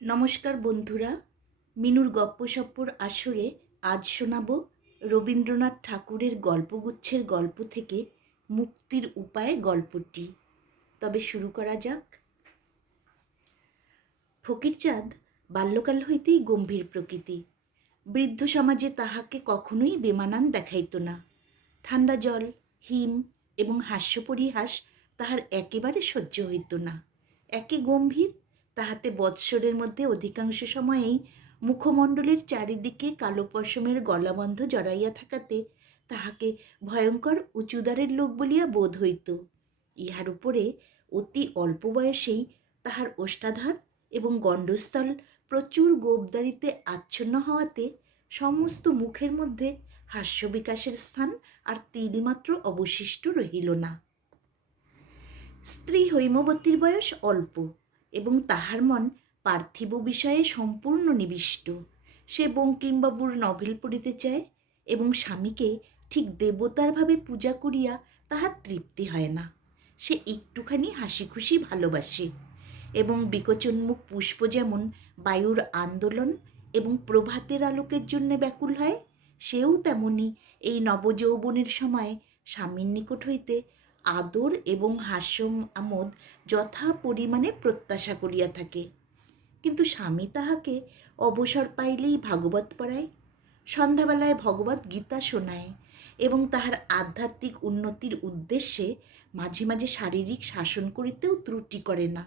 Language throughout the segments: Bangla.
নমস্কার বন্ধুরা, মিনুর গপ্পসপ্পর আসরে আজ শোনাব রবীন্দ্রনাথ ঠাকুরের গল্পগুচ্ছের গল্প থেকে মুক্তির উপায় গল্পটি। তবে শুরু করা যাক। ফকিরচাঁদ বাল্যকাল হইতেই গম্ভীর প্রকৃতি। বৃদ্ধ সমাজে তাহাকে কখনোই বেমানান দেখাইত না। ঠান্ডা জল, হিম এবং হাস্যপরিহাস তাহার একেবারে সহ্য হইত না। একে গম্ভীর, তাহাতে বৎসরের মধ্যে অধিকাংশ সময়েই মুখমণ্ডলের চারিদিকে কালো পশমের গলাবন্ধ জড়াইয়া থাকাতে তাহাকে ভয়ঙ্কর উঁচুদারের লোক বলিয়া বোধ হইত। ইহার উপরে অতি অল্প বয়সেই তাহার ওষ্ঠাধর এবং গণ্ডস্থল প্রচুর গোঁফদাড়িতে আচ্ছন্ন হওয়াতে সমস্ত মুখের মধ্যে হাস্যবিকাশের স্থান আর তিলমাত্র অবশিষ্ট রহিল না। স্ত্রী হৈমবতীর বয়স অল্প এবং তাহার মন পার্থিব বিষয়ে সম্পূর্ণ নিবিষ্ট। সে বঙ্কিমবাবুর নভেল পড়িতে চায় এবং স্বামীকে ঠিক দেবতার ভাবে পূজা করিয়া তাহার তৃপ্তি হয় না। সে একটুখানি হাসি খুশি ভালোবাসে এবং বিকচোন্মুখ পুষ্প যেমন বায়ুর আন্দোলন এবং প্রভাতের আলোকের জন্যে ব্যাকুল হয়, সেও তেমনি এই নবযৌবনের সময় স্বামীর নিকট হইতে আদর এবং হাস্য আমোদ যথা পরিমাণে প্রত্যাশা করিয়া থাকে। কিন্তু স্বামী তাহাকে অবসর পাইলেই ভাগবত পড়ায়, সন্ধ্যাবেলায় ভগবত গীতা শোনায় এবং তাহার আধ্যাত্মিক উন্নতির উদ্দেশ্যে মাঝে মাঝে শারীরিক শাসন করিতেও ত্রুটি করে না।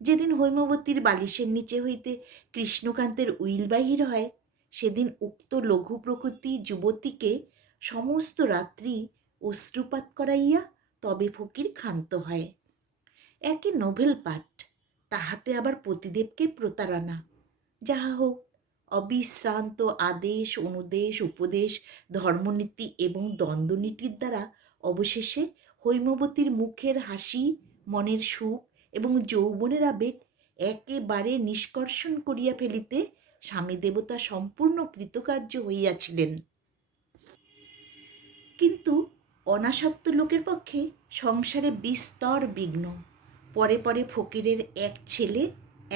যেদিন হৈমবতীর বালিশের নিচে হইতে কৃষ্ণকান্তের উইল বাহির হয়, সেদিন উক্ত লঘু প্রকৃতি যুবতীকে সমস্ত রাত্রি অশ্রুপাত করাইয়া তবে ফকির ক্ষান্ত হয়। একে নোভেল পাঠ, তাহাতে আবার পতিদেবকে প্রতারণা। যাহা হোক, অবিশ্রান্ত আদেশ অনুদেশ উপদেশ ধর্মনীতি এবং দ্বন্দ্বনীতির দ্বারা অবশেষে হৈমবতীর মুখের হাসি, মনের সুখ এবং যৌবনের আবেগ একেবারে নিষ্কর্ষণ করিয়া ফেলিতে স্বামী দেবতা সম্পূর্ণ কৃতকার্য হইয়াছিলেন। কিন্তু অনাসক্ত লোকের পক্ষে সংসারে বিস্তর বিঘ্ন। পরে পরে ফকিরের এক ছেলে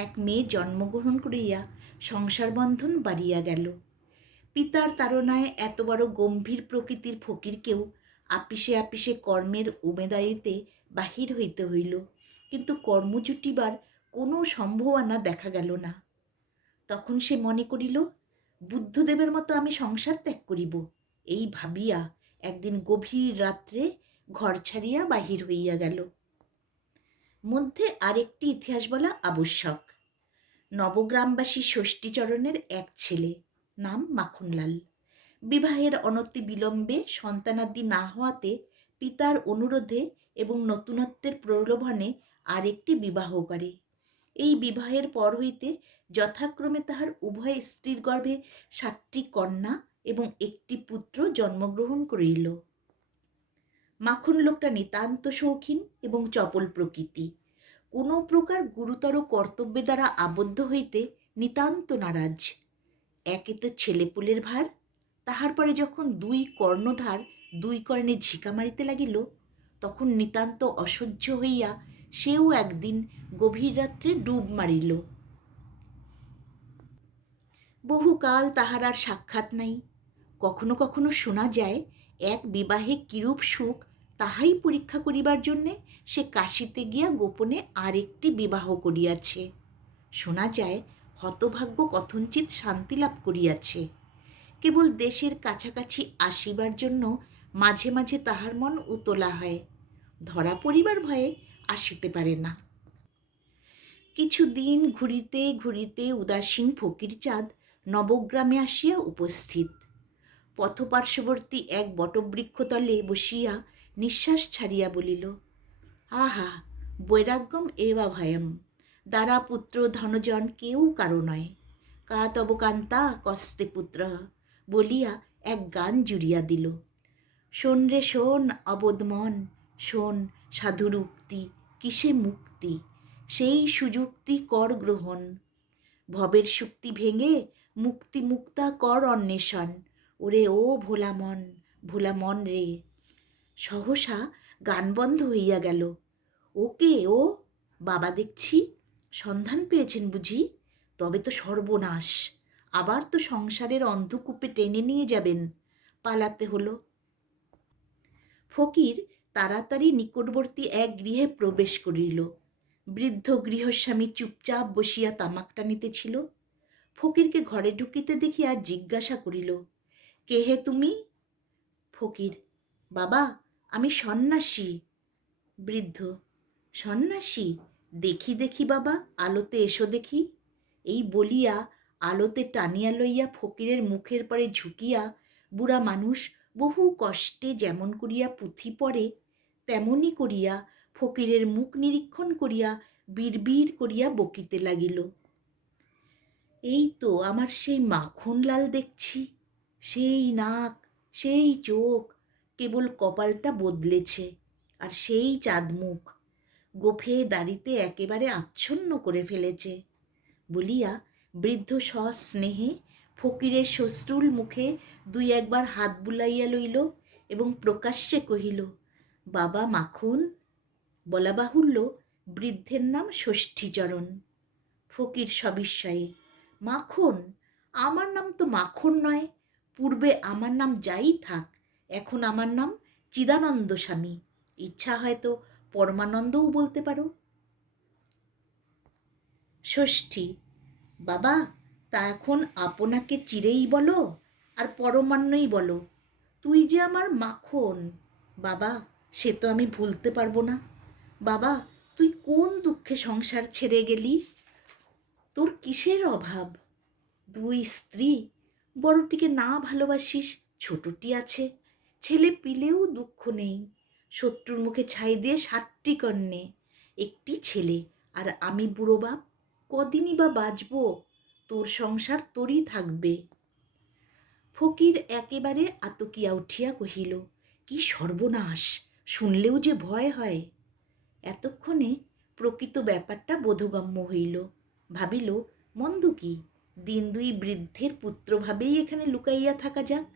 এক মেয়ে জন্মগ্রহণ করিয়া সংসার বন্ধন বাড়িয়া গেল। পিতার তাড়নায় এত বড় গম্ভীর প্রকৃতির ফকিরকেও আপিসে আপিসে কর্মের উমেদারিতে বাহির হইতে হইল, কিন্তু কর্ম জুটিবার কোনো সম্ভাবনা দেখা গেল না। তখন সে মনে করিল, বুদ্ধদেবের মতো আমি সংসার ত্যাগ করিব। এই ভাবিয়া একদিন গভীর রাত্রে ঘর ছাড়িয়া বাহির হইয়া গেল। মধ্যে আরেকটি ইতিহাস বলা আবশ্যক। নবগ্রামবাসী ষষ্ঠীচরণের এক ছেলে, নাম মাখনলাল, বিবাহের অনতি বিলম্বে সন্তানাদি না হওয়াতে পিতার অনুরোধে এবং নতুনত্বের প্রলোভনে আরেকটি বিবাহ করে। এই বিবাহের পর হইতে যথাক্রমে তাহার উভয় স্ত্রীর গর্ভে 7টি কন্যা এবং একটি পুত্র জন্মগ্রহণ করিল। মাখন লোকটা নিতান্ত শৌখিন এবং চপল প্রকৃতি। কোনো প্রকার গুরুতর কর্তব্যে দ্বারা আবদ্ধ হইতে নিতান্ত নারাজ। একে তো ছেলেপুলের ভার, তাহার পরে যখন 2 কর্ণধার 2 কর্ণে ঝিকা মারিতে লাগিল, তখন নিতান্ত অসহ্য হইয়া সেও একদিন গভীর রাত্রে ডুব মারিল। বহুকাল তাহার আর সাক্ষাৎ নাই। কখনো কখনো শোনা যায়, এক বিবাহে কিরূপ সুখ তাহাই পরীক্ষা করিবার জন্যে সে কাশীতে গিয়া গোপনে আরেকটি বিবাহ করিয়াছে। শোনা যায়, হতভাগ্য কথঞ্চিত শান্তি লাভ করিয়াছে। কেবল দেশের কাছাকাছি আসিবার জন্য মাঝে মাঝে তাহার মন উতলা হয়, ধরা পড়িবার ভয়ে আসিতে পারে না। কিছুদিন ঘুরিতে ঘুরিতে উদাসীন ফকিরচাঁদ নবগ্রামে আসিয়া উপস্থিত। পথপার্শ্ববর্তী এক বটবৃক্ষতলে বসিয়া নিঃশ্বাস ছাড়িয়া বলিল, আহা, বৈরাগ্যম এবা ভয়ম, দ্বারা পুত্র ধনজন কেউ কারো নয়, কা তব কান্তা কস্তে পুত্র বলিয়া এক গান জুড়িয়া দিল। শোন রে শোন অবোধ মন, শোন সাধুর উক্তি, কিসে মুক্তি, সেই সুযুক্তি কর গ্রহণ, ভবের শুক্তি ভেঙে মুক্তি মুক্তা কর অন্বেষণ, ওরে ও ভোলা মন রে। সহসা গান বন্ধ হইয়া গেল। ওকে ও বাবা দেখছি, সন্ধান পেয়েছেন বুঝি, তবে তো সর্বনাশ, আবার তো সংসারের অন্ধকূপে টেনে নিয়ে যাবেন। পালাতে হলো। ফকির তাড়াতাড়ি নিকটবর্তী এক গৃহে প্রবেশ করিল। বৃদ্ধ গৃহস্বামী চুপচাপ বসিয়া তামাক টানিতেছিল। ফকিরকে ঘরে ঢুকিতে দেখিয়া জিজ্ঞাসা করিল, কে হে তুমি? ফকির, বাবা, আমি সন্ন্যাসী। বৃদ্ধ, সন্ন্যাসী? দেখি দেখি বাবা, আলোতে এসো দেখি। এই বলিয়া আলোতে টানিয়া লইয়া ফকিরের মুখের পরে ঝুঁকিয়া বুড়া মানুষ বহু কষ্টে যেমন করিয়া পুঁথি পড়ে তেমনি করিয়া ফকিরের মুখ নিরীক্ষণ করিয়া বিড়বিড় করিয়া বকিতে লাগিল। এই তো আমার সেই মাখনলাল দেখছি, সেই নাক, সেই চোখ, কেবল কপালটা বদলেছে, আর সেই চাঁদমুখ গোফে দাড়িতে একেবারে আচ্ছন্ন করে ফেলেছে। বলিয়া বৃদ্ধ সস্নেহে ফকিরের শ্বশ্রুল মুখে দুই একবার হাত বুলাইয়া লইল এবং প্রকাশ্যে কহিল, বাবা মাখন। বলা বাহুল্য, বৃদ্ধের নাম ষষ্ঠীচরণ। ফকির সবিস্ময়ে, মাখন? আমার নাম তো মাখন নয়। পূর্বে আমার নাম যাই থাক, এখন আমার নাম চিদানন্দ স্বামী। ইচ্ছা হয়তো পরমানন্দও বলতে পারো। ষষ্ঠী, বাবা, তা এখন আপনাকে চিরেই বলো আর পরমান্নই বলো। তুই যে আমার মাখন, বাবা, সে তো আমি ভুলতে পারবো না। বাবা, তুই কোন দুঃখে সংসার ছেড়ে গেলি? তোর কিসের অভাব? দুই স্ত্রী, বড়টিকে না ভালোবাসিস, ছোটটি আছে, ছেলে পিলেও দুঃখ নেই। শত্রুর মুখে ছাই দিয়ে 7টি কন্যে, একটি ছেলে, আর আমি বুড়ো বাপ, কদিনই বা বাঁচব? তোর সংসার তোরই থাকবে। ফকির একেবারে আতকিয়া উঠিয়া কহিল, কি সর্বনাশ! শুনলেও যে ভয় হয়। এতক্ষণে প্রকৃত ব্যাপারটা বোধগম্য হইল। ভাবিল, মন্দ কি, দিন দুই বৃদ্ধের পুত্রভাবেই এখানে লুকাইয়া থাকা যাক।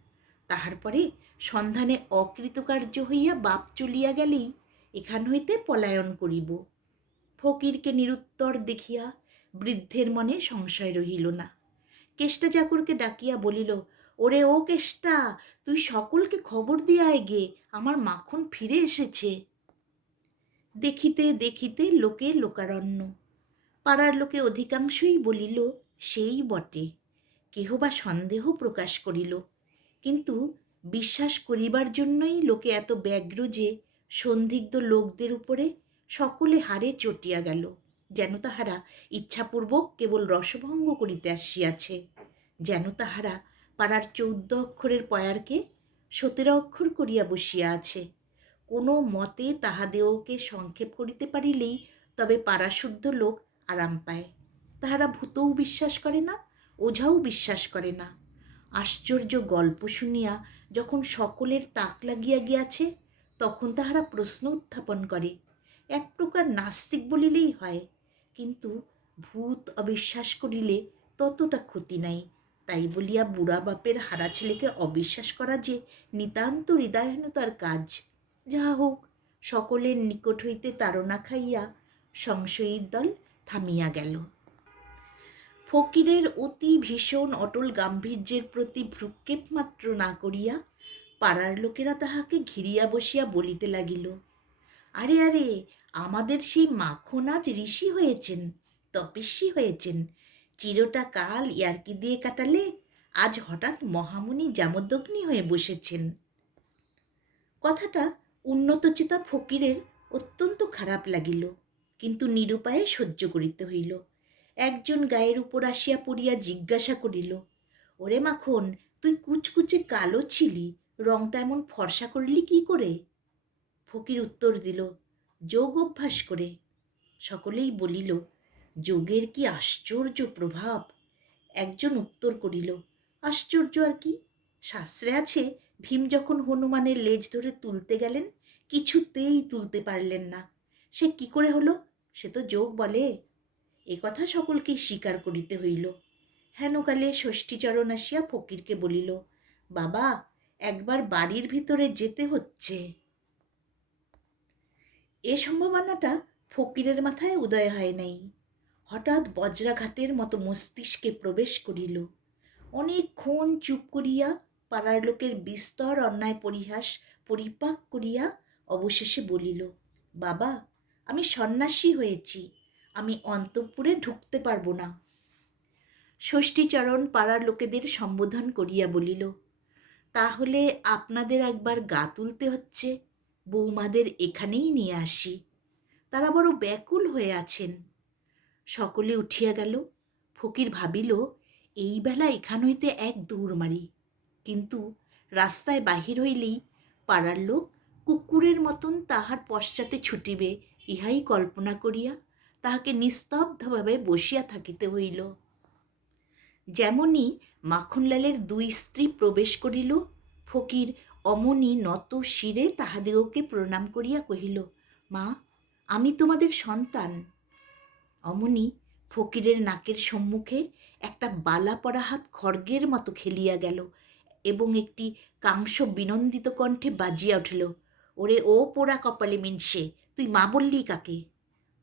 তাহার পরে সন্ধানে অকৃতকার্য হইয়া বাপ চলিয়া গেলেই এখান হইতে পলায়ন করিব। ফকিরকে নিরুত্তর দেখিয়া বৃদ্ধের মনে সংশয় রহিল না। কেষ্টা চাকরকে ডাকিয়া বলিল, ওরে ও কেষ্টা, তুই সকলকে খবর দিয়া আয় গে, আমার মাখন ফিরে এসেছে। দেখিতে দেখিতে লোকে লোকারণ্য। পাড়ার লোকে অধিকাংশই বলিল, সেই বটে। কেহ বা সন্দেহ প্রকাশ করিল, কিন্তু বিশ্বাস করিবার জন্যই লোকে এত ব্যগ্র যে সন্দিগ্ধ লোকদের উপরে সকলে হারে চটিয়া গেল, যেন তাহারা ইচ্ছাপূর্বক কেবল রসভঙ্গ করিতে আসিয়াছে, যেন তাহারা পাড়ার 14 অক্ষরের পয়ারকে 17 অক্ষর করিয়া বসিয়া আছে। কোনো মতে তাহাদেরকে সংক্ষেপ করিতে পারিলেই তবে পাড়াশুদ্ধ লোক আরাম পায়। তাহারা ভূতও বিশ্বাস করে না, ওঝাও বিশ্বাস করে না। আশ্চর্য গল্প শুনিয়া যখন সকলের তাক লাগিয়া গিয়াছে, তখন তাহারা প্রশ্ন উত্থাপন করে। এক প্রকার নাস্তিক বলিলেই হয়, কিন্তু ভূত অবিশ্বাস করিলে ততটা ক্ষতি নাই। তাই বলিয়া বুড়া বাপের হারা ছেলেকে অবিশ্বাস করা যে নিতান্ত হৃদয়হীনতার কাজ। যাহা হোক, সকলের নিকট হইতে তাড়না খাইয়া সংশয়ীর দল থামিয়া গেল। ফকিরের অতি ভীষণ অটল গাম্ভীর্যের প্রতি ভ্রুক্ষেপ মাত্র না করিয়া পাড়ার লোকেরা তাহাকে ঘিরিয়া বসিয়া বলিতে লাগিল, আরে আরে, আমাদের সেই মাখন আজ ঋষি হয়েছেন, তপস্বী হয়েছেন। চিরটা কাল ইয়ার্কি দিয়ে কাটালে আজ হঠাৎ মহামুনি জামদগ্নি হয়ে বসেছেন। কথাটা উন্নতচেতা ফকিরের অত্যন্ত খারাপ লাগিল, কিন্তু নিরুপায়ে সহ্য করিতে হইল। একজন গায়ের উপর আসিয়া পড়িয়া জিজ্ঞাসা করিল, ওরে মাখন, তুই কুচকুচে কালো ছিলি, রংটা এমন ফর্সা করলি কি করে? ফকির উত্তর দিল, যোগ অভ্যাস করে। সকলেই বলিল, যোগের কি আশ্চর্য প্রভাব। একজন উত্তর করিল, আশ্চর্য আর কি, শাস্ত্রে আছে ভীম যখন হনুমানের লেজ ধরে তুলতে গেলেন, কিছুতেই তুলতে পারলেন না। সে কি করে হলো? সে তো যোগ বলে। এ কথা সকলকেই স্বীকার করিতে হইল। হেনকালে ষষ্ঠীচরণ আসিয়া ফকিরকে বলিল, বাবা, একবার বাড়ির ভিতরে যেতে হচ্ছে। এ সম্ভাবনাটা ফকিরের মাথায় উদয় হয় নাই। হঠাৎ বজ্রাঘাতের মতো মস্তিষ্কে প্রবেশ করিল। অনেকক্ষণ চুপ করিয়া পাড়ার লোকের বিস্তর অন্যায় পরিহাস পরিপাক করিয়া অবশেষে বলিল, বাবা, আমি সন্ন্যাসী হয়েছি, আমি অন্তঃপুরে ঢুকতে পারবো না। ষষ্ঠীচরণ পাড়ার লোকেদের সম্বোধন করিয়া বলিল, তাহলে আপনাদের একবার গা তুলতে হচ্ছে, বৌমাদের এখানেই নিয়ে আসি, তারা বড় ব্যাকুল হয়ে আছেন। সকলে উঠিয়া গেল। ফকির ভাবিল, এই বেলা এখান হইতে এক দৌড় মারি, কিন্তু রাস্তায় বাহির হইলেই পাড়ার লোক কুকুরের মতন তাহার পশ্চাতে ছুটিবে, ইহাই কল্পনা করিয়া তাহাকে নিস্তব্ধভাবে বসিয়া থাকিতে হইল। যেমনি মাখনলালের দুই স্ত্রী প্রবেশ করিল, ফকির অমনি নত শিরে তাহাদিগকে প্রণাম করিয়া কহিল, মা, আমি তোমাদের সন্তান। অমনি ফকিরের নাকের সম্মুখে একটা বালা পড়া হাত খড়গের মতো খেলিয়া গেল এবং একটি কাংস বিনন্দিত কণ্ঠে বাজিয়া উঠিল, ওরে ও পোড়া কপালে মিনসে, তুই মা বললি কাকে?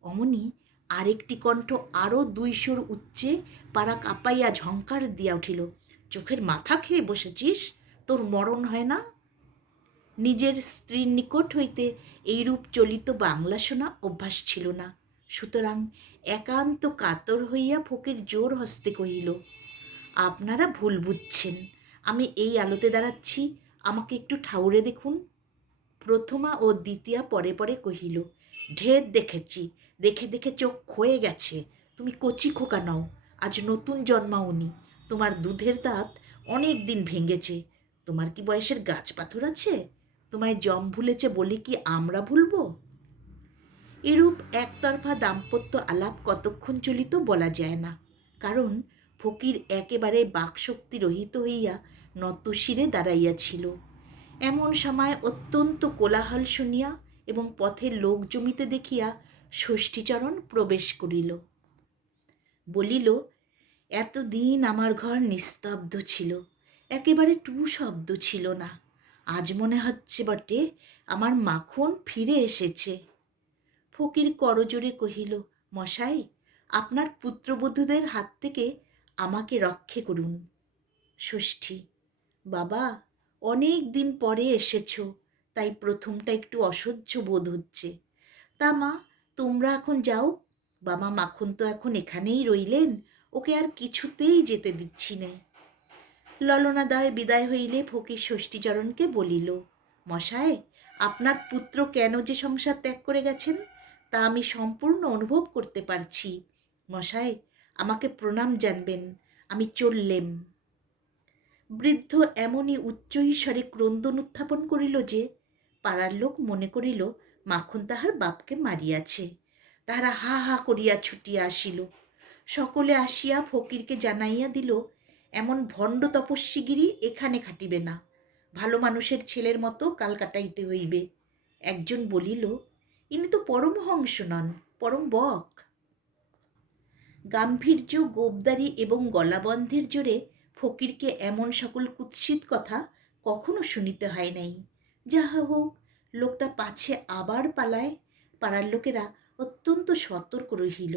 অমনি আরেকটি কণ্ঠ আরও ২ সুর উচ্চে পাড়া কাঁপাইয়া ঝঙ্কার দিয়া উঠিল, চোখের মাথা খেয়ে বসেছিস, তোর মরণ হয় না? নিজের স্ত্রীর নিকট হইতে এইরূপ চলিত বাংলা শোনা অভ্যাস ছিল না, সুতরাং একান্ত কাতর হইয়া ফকির জোর হস্তে কহিল, আপনারা ভুল বুঝছেন, আমি এই আলোতে দাঁড়াচ্ছি, আমাকে একটু ঠাউরে দেখুন। প্রথমা ও দ্বিতীয়া পরে পরে কহিল, ঢের দেখেছি, দেখে দেখে চোখ ক্ষয়ে গেছে, তুমি কচি খোকা নও, আজ নতুন জন্মাওনি, তোমার দুধের দাঁত অনেক দিন ভেঙেছে, তোমার কি বয়সের গাছ পাথর আছে? তোমায় জম ভুলেছে বলে কি আমরা ভুলব? এরূপ একতরফা দাম্পত্য আলাপ কতক্ষণ চলিত বলা যায় না, কারণ ফকির একেবারে বাকশক্তি রহিত হইয়া নতশিরে দাঁড়াইয়াছিল। এমন সময় অত্যন্ত কোলাহল শুনিয়া এবং পথে লোক জমিতে দেখিয়া ষষ্ঠীচরণ প্রবেশ করিল। বলিল, এতদিন আমার ঘর নিস্তব্ধ ছিল, একেবারে টু শব্দ ছিল না, আজ মনে হচ্ছে বটে আমার মাখন ফিরে এসেছে। ফকির করজোড়ে কহিল, মশাই, আপনার পুত্রবধূদের হাত থেকে আমাকে রক্ষে করুন। ষষ্ঠী, বাবা, অনেক দিন পরে এসেছ, তাই প্রথমটা একটু অসহ্য বোধ হচ্ছে। তা মা, তোমরা এখন যাও, বাবা মাখন তো এখন এখানেই রইলেন, ওকে আর কিছুতেই যেতে দিচ্ছি নে। ললনাদায় বিদায় হইলে ফকির ষষ্ঠীচরণকে বলিল, মশাই, আপনার পুত্র কেন যে সংসার ত্যাগ করে গেছেন তা আমি সম্পূর্ণ অনুভব করতে পারছি। মশাই, আমাকে প্রণাম জানবেন, আমি চললেম। বৃদ্ধ এমনই উচ্চৈঃস্বরে ক্রন্দন উত্থাপন করিল যে পাড়ার লোক মনে করিল মাখন তাহার বাপকে মারিয়াছে। তাহারা হা হা করিয়া ছুটিয়া আসিল। সকলে আসিয়া ফকিরকে জানাইয়া দিল, এমন ভণ্ড তপস্বীগিরি এখানে খাটিবে না, ভালো মানুষের ছেলের মতো কাল কাটাইতে হইবে। একজন বলিল, ইনি তো পরমহংস নন, পরম বক। গাম্ভীর্য, গোবদারি এবং গলাবন্ধের জোরে ফকিরকে এমন সকল কুৎসিত কথা কখনো শুনিতে হয় নাই। যাহা হোক, লোকটা পাছে আবার পালায়, পাড়ার লোকেরা অত্যন্ত সতর্ক রহিল।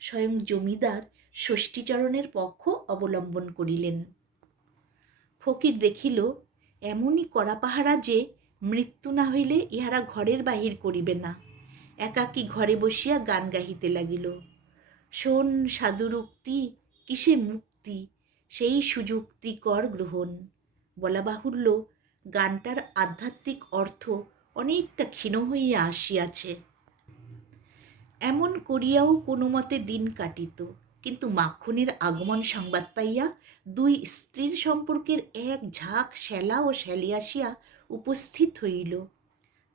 স্বয়ং জমিদার ষষ্ঠীচরণের পক্ষ অবলম্বন করিলেন। ফকির দেখিল এমনই কড়া পাহারা যে মৃত্যু না হইলে ইহারা ঘরের বাহির করিবে না। একাকী ঘরে বসিয়া গান গাহিতে লাগিল, শোন সাধুর উক্তি, কিসে মুক্তি, সেই সুযুক্তি কর গ্রহণ। বলা বাহুল্য, গানটার আধ্যাত্মিক অর্থ অনেকটা ক্ষীণ হইয়া আসিয়াছে। এমন করিয়াও কোনো মতে দিন কাটিত, কিন্তু মাখনের আগমন সংবাদ পাইয়া দুই স্ত্রীর সম্পর্কের এক ঝাঁক শ্যালা ও শ্যালি আসিয়া উপস্থিত হইল।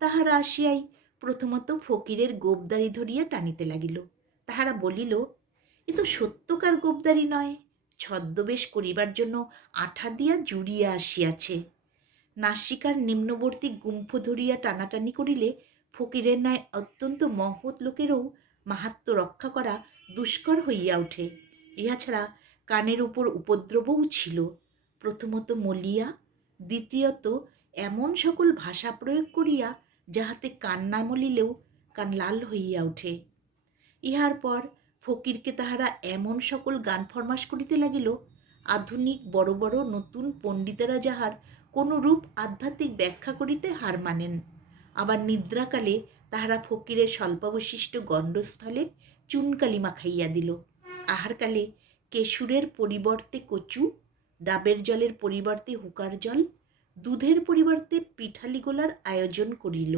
তাহারা আসিয়াই প্রথমত ফকিরের গোবদারি ধরিয়া টানিতে লাগিল। তাহারা বলিল, এ তো সত্যকার গোবদারি নয়, ছদ্মবেশ করিবার জন্য আঠা দিয়া জুড়িয়া আসিয়াছে। নাসিকার নিম্নবর্তী গুম্ফ ধরিয়া টানাটানি করিলে ফকিরের ন্যায় অত্যন্ত মহৎ লোকেরও মাহাত্ম্য রক্ষা করা দুষ্কর হইয়া ওঠে। ইহা ছাড়া কানের উপর উপদ্রবও ছিল, প্রথমত মলিয়া, দ্বিতীয়ত এমন সকল ভাষা প্রয়োগ করিয়া যাহাতে কান না মলিলেও কান লাল হইয়া ওঠে। ইহার পর ফকিরকে তাহারা এমন সকল গান ফরমাস করিতে লাগিল, আধুনিক বড় বড় নতুন পণ্ডিতেরা যাহার কোনো রূপ আধ্যাত্মিক ব্যাখ্যা করিতে হার মানেন। আবার নিদ্রাকালে তাহারা ফকিরের স্বল্পাবশিষ্ট গণ্ডস্থলে চুনকালি মাখাইয়া দিল। আহারকালে কেশুরের পরিবর্তে কচু, ডাবের জলের পরিবর্তে হুকার জল, দুধের পরিবর্তে পিঠালি গোলার আয়োজন করিল।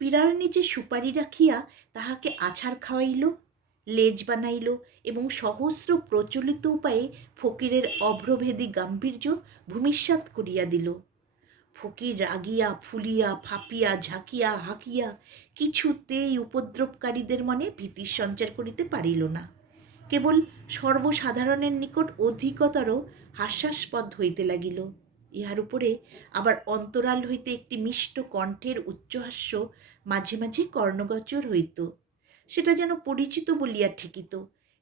পীড়ার নিচে সুপারি রাখিয়া তাহাকে আছাড় খাওয়াইল, লেজ বানাইল এবং সহস্র প্রচলিত উপায়ে ফকিরের অভ্রভেদী গাম্ভীর্য ভূমিসাৎ করিয়া দিল। ফকির রাগিয়া ফুলিয়া ফাঁপিয়া ঝাঁকিয়া হাঁকিয়া কিছুতেই উপদ্রবকারীদের মনে ভীতির সঞ্চার করিতে পারিল না। কেবল সর্বসাধারণের নিকট অধিকতর হাস্যাস্পদ হইতে লাগিল। ইহার উপরে আবার অন্তরাল হইতে একটি মিষ্ট কণ্ঠের উচ্চহাস্য মাঝে মাঝে কর্ণগোচর হইত। সেটা যেন পরিচিত বলিয়া ঠেকিত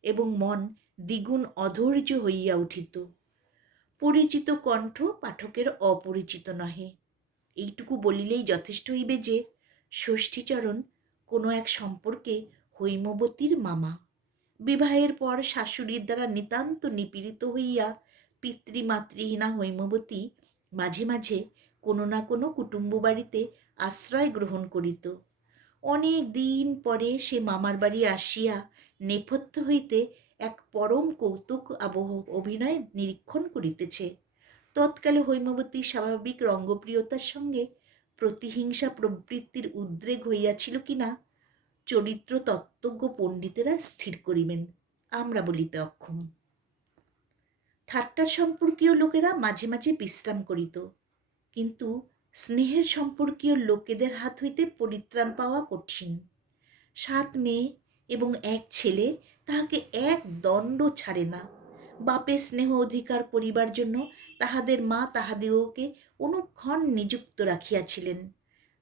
এবং মন দ্বিগুণ অধৈর্য হইয়া উঠিত। পরিচিত কণ্ঠ পাঠকের অপরিচিত নহে, এইটুকু বলিলেই যথেষ্ট হইবে যে ষষ্ঠীচরণ কোনো এক সম্পর্কে হৈমবতীর মামা। বিবাহের পর শাশুড়ির দ্বারা নিতান্ত নিপীড়িত হইয়া পিতৃমাতৃহীনা হৈমবতী মাঝে মাঝে কোনো না কোনো কুটুম্ব বাড়িতে আশ্রয় গ্রহণ করিত। অনেক দিন পরে সে মামার বাড়ি আসিয়া নেপথ্য হইতে এক পরম কৌতুক অভিনয় নিরীক্ষণ করিতেছে। তৎকালে হৈমবতী স্বাভাবিক রঙ্গপ্রিয়তার সঙ্গে প্রতিহিংসা প্রবৃত্তির উদ্রেক হইয়াছিল কিনা চরিত্র তত্ত্বজ্ঞ পণ্ডিতেরা স্থির করিবেন, আমরা বলিতে অক্ষম। ঠাট্টার সম্পর্কীয় লোকেরা মাঝে মাঝে বিশ্রাম করিত, কিন্তু স্নেহের সম্পর্কীয় লোকেদের হাত হইতে পরিত্রাণ পাওয়া কঠিন। 7 মেয়ে এবং এক ছেলে তাহাকে এক দণ্ড ছাড়ে না। বাপের স্নেহ অধিকার করিবার জন্য তাহাদের মা তাহাদিগকে অনুক্ষণ নিযুক্ত রাখিয়াছিলেন।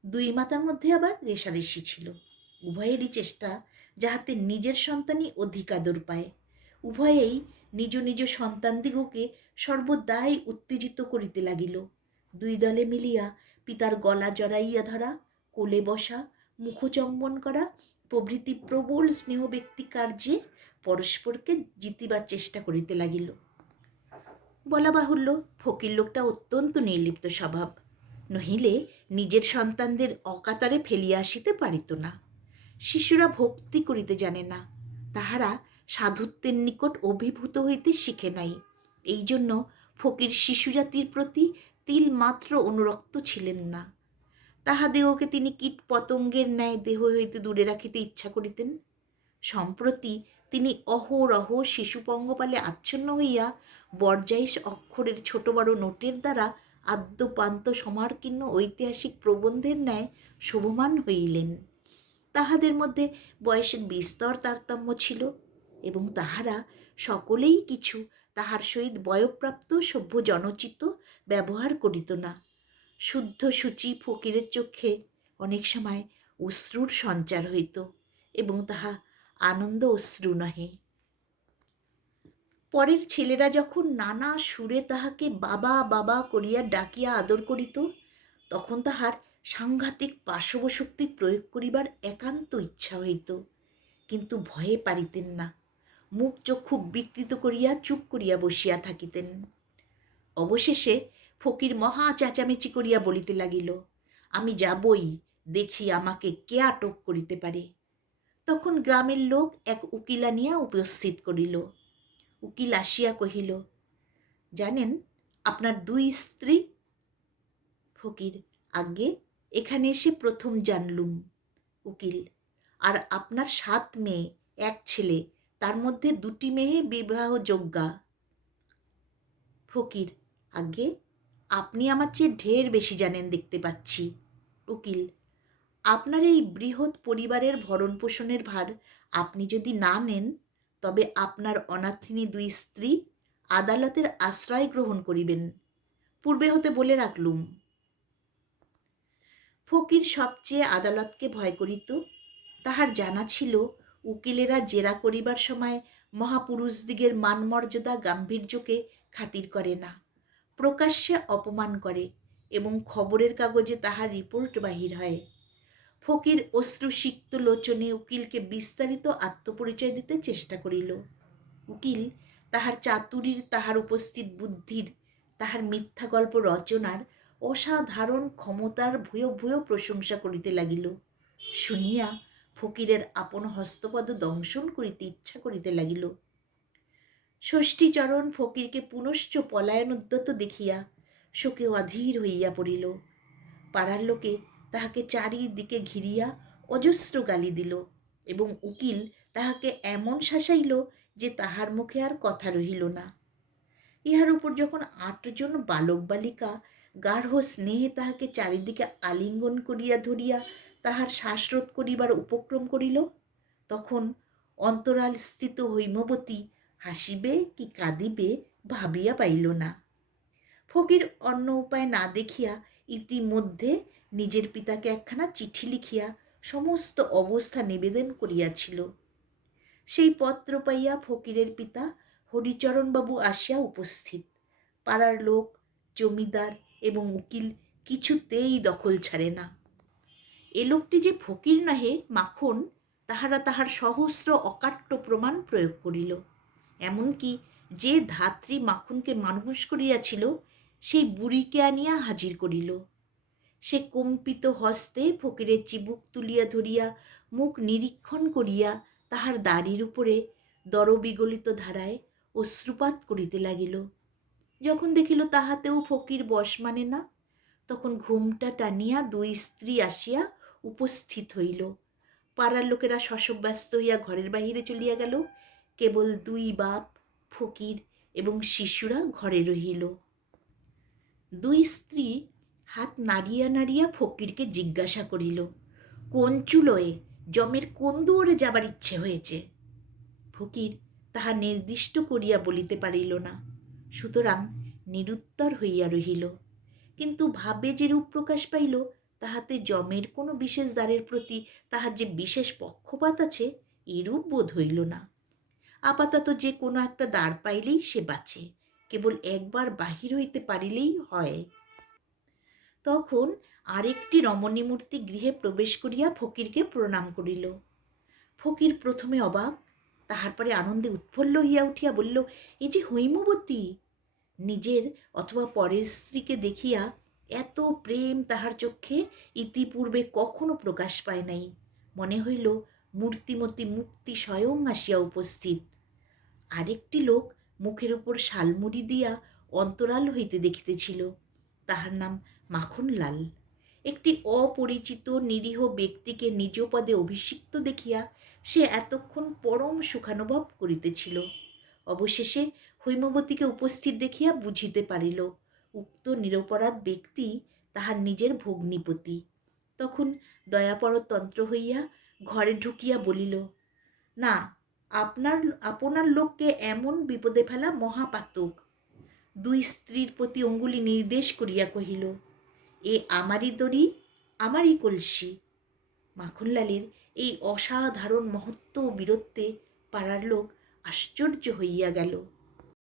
2 মাতার মধ্যে আবার রেষারেষি ছিল। উভয়েরই চেষ্টা যাহাতে নিজের সন্তানই অধিক আদর পায়। উভয়েই নিজ নিজ সন্তানদিগকে সর্বদাই উত্তেজিত করিতে লাগিল। 2 দলে মিলিয়া পিতার গলা জড়াইয়া ধরা, কোলে বসা, মুখচম্বন করা প্রভৃতি প্রবল স্নেহ ব্যক্তি কার্যে পরস্পরকে জিতিবার চেষ্টা করিতে লাগিল। বলা বাহুল্য, ফকির লোকটা অত্যন্ত নির্লিপ্ত স্বভাব, নহিলে নিজের সন্তানদের অকাতরে ফেলিয়া আসিতে পারিত না। শিশুরা ভক্তি করিতে জানে না, তাহারা সাধুত্বের নিকট অভিভূত হইতে শিখে নাই। এই জন্য ফকির শিশুজাতির প্রতি তিল মাত্র অনুরক্ত ছিলেন না। তাহাদিগকে তিনি কীট পতঙ্গের ন্যায় দেহ হইতে দূরে রাখিতে ইচ্ছা করিতেন। সম্প্রতি তিনি অহরহ শিশু পঙ্গপালে আচ্ছন্ন হইয়া বরজাইশ অক্ষরের ছোট বড় নোটের দ্বারা আদ্যপান্ত সমার্কীর্ণ ঐতিহাসিক প্রবন্ধের ন্যায় শোভমান হইলেন। তাহাদের মধ্যে বয়সের বিস্তর তারতম্য ছিল এবং তাহারা সকলেই কিছু তাহার সহিত বয়প্রাপ্ত সভ্য জনচিত ব্যবহার করিত না। শুদ্ধ সূচি ফকিরের চক্ষে অনেক সময় অশ্রুর সঞ্চার হইত এবং তাহা আনন্দ অশ্রু নহে। পরের ছেলেরা যখন নানা সুরে তাহাকে বাবা বাবা করিয়া ডাকিয়া আদর করিত, তখন তাহার সাংঘাতিক পাশবশক্তি প্রয়োগ করিবার একান্ত ইচ্ছা হইত, কিন্তু ভয়ে পারিতেন না। মুখ চক্ষু বিকৃত করিয়া চুপ করিয়া বসিয়া থাকিতেন। অবশেষে ফকির মহা চেঁচামেচি করিয়া বলিতে লাগিল, আমি যাবই, দেখি আমাকে কে আটক করিতে পারে। তখন গ্রামের লোক এক উকিল আনিয়া উপস্থিত করিল। উকিল আসিয়া কহিল, জানেন আপনার 2 স্ত্রী? ফকির, আজ্ঞে, এখানে এসে প্রথম জানলুম। উকিল, আর আপনার 7 মেয়ে, 1 ছেলে, তার মধ্যে 2টি মেয়ে বিবাহযোগ্যা। ফকির, আজ্ঞে, আপনি আমার চেয়ে ঢের বেশি জানেন দেখতে পাচ্ছি। উকিল, আপনার এই বৃহৎ পরিবারের ভরণ পোষণের ভার আপনি যদি না নেন, তবে আপনার অনাথিনী 2 স্ত্রী আদালতের আশ্রয় গ্রহণ করিবেন, পূর্বে হতে বলে রাখলুম। ফকির সবচেয়ে আদালতকে ভয় করিত। তাহার জানা ছিল উকিলেরা জেরা করিবার সময় মহাপুরুষদিগের মানমর্যাদা গাম্ভীর্যকে খাতির করে না, প্রকাশ্যে অপমান করে এবং খবরের কাগজে তাহার রিপোর্ট বাহির হয়। ফকির অশ্রুসিক্ত লোচনে উকিলকে বিস্তারিত আত্মপরিচয় দিতে চেষ্টা করিল। উকিল তাহার চাতুরীর, তাহার উপস্থিত বুদ্ধির, তাহার মিথ্যা গল্প রচনার অসাধারণ ক্ষমতার ভূয় ভূয় প্রশংসা করিতে লাগিল। শুনিয়া ফকিরের আপন হস্তপদ দংশন করিতে ইচ্ছা করিতে লাগিল। ষষ্ঠীচরণ ফকিরকে পুনশ্চ পলায়নোদ্যত দেখিয়া শোকে অধীর হইয়া পড়িল। পাড়ার লোকে তাহাকে চারিদিকে ঘিরিয়া অজস্র গালি দিল এবং উকিল তাহাকে এমন শাসাইল যে তাহার মুখে আর কথা রহিল না। ইহার উপর যখন 8 জন বালক বালিকা গাঢ় স্নেহে তাহাকে চারিদিকে আলিঙ্গন করিয়া ধরিয়া তাহার শ্বাসরোধ করিবার উপক্রম করিল, তখন অন্তরালস্থিত হৈমবতী হাসিবে কি কাঁদিবে ভাবিয়া পাইল না। ফকির অন্য উপায় না দেখিয়া ইতিমধ্যে নিজের পিতাকে একখানা চিঠি লিখিয়া সমস্ত অবস্থা নিবেদন করিয়াছিল। সেই পত্র পাইয়া ফকিরের পিতা হরিচরণবাবু আসিয়া উপস্থিত। পাড়ার লোক, জমিদার এবং উকিল কিছুতেই দখল ছাড়ে না। এ লোকটি যে ফকির নহে মাখন, তাহারা তাহার সহস্র অকাট্য প্রমাণ প্রয়োগ করিল। এমনকি যে ধাত্রী মাখনকে মানুষ করিয়াছিল সেই বুড়িকে আনিয়া হাজির করিল। সে কম্পিত হস্তে ফকিরের চিবুক তুলিয়া ধরিয়া মুখ নিরীক্ষণ করিয়া তাহার দাড়ির উপরে দরবিগলিত ধারায় অশ্রুপাত করিতে লাগিল। যখন দেখিল তাহাতেও ফকির বশ মানে না, তখন ঘুমটা টানিয়া 2 স্ত্রী আসিয়া উপস্থিত হইল। পাড়ার লোকেরা শশব্যস্ত হইয়া ঘরের বাহিরে চলিয়া গেল। কেবল 2 বাপ, ফকির এবং শিশুরা ঘরে রহিল। 2 স্ত্রী হাত নাড়িয়া নাড়িয়া ফকিরকে জিজ্ঞাসা করিল, কোন চুলোয় জমের কোন দুয়ারে যাবার ইচ্ছে হয়েছে? ফকির তাহা নির্দিষ্ট করিয়া বলিতে পারিল না, সুতরাং নিরুত্তর হইয়া রহিল। কিন্তু ভাবে যেরূপ প্রকাশ পাইল তাহাতে জমের কোনো বিশেষ দ্বারের প্রতি তাহার যে বিশেষ পক্ষপাত আছে এরূপ বোধ হইল না। আপাতত যে কোনো একটা দ্বার পাইলেই সে বাঁচে, কেবল একবার বাহির হইতে পারিলেই হয়। তখন আরেকটি রমণীমূর্তি গৃহে প্রবেশ করিয়া ফকিরকে প্রণাম করিল। ফকির প্রথমে অবাক, তাহার পরে আনন্দে উৎফুল্ল হইয়া উঠিয়া বলিল, এ যে হৈমবতী। নিজের অথবা পরের স্ত্রীকে দেখিয়া এত প্রেম তাহার চক্ষে ইতিপূর্বে কখনো প্রকাশ পায় নাই। মনে হইল মূর্তিমতী মুক্তি স্বয়ং আসিয়া উপস্থিত। আরেকটি লোক মুখের উপর শালমুড়ি দিয়া অন্তরাল হইতে দেখিতেছিল, তাহার নাম মাখনলাল। একটি অপরিচিত নিরীহ ব্যক্তিকে নিজ পদে অভিষিক্ত দেখিয়া সে এতক্ষণ পরম সুখানুভব করিতেছিল। অবশেষে হৈমবতীকে উপস্থিত দেখিয়া বুঝিতে পারিল উক্ত নিরপরাধ ব্যক্তি তাহার নিজের ভগ্নিপতি। তখন দয়াপরতন্ত্র হইয়া ঘরে ঢুকিয়া বলিল, না, আপনার লোককে এমন বিপদে ফেলা মহাপাতক। 2 স্ত্রীর প্রতি অঙ্গুলি নির্দেশ করিয়া কহিল, এ আমারই দড়ি, আমারই কলসি। মাখনলালের এই অসাধারণ মহত্ব ও বীরত্বে পাড়ার লোক আশ্চর্য হইয়া গেল।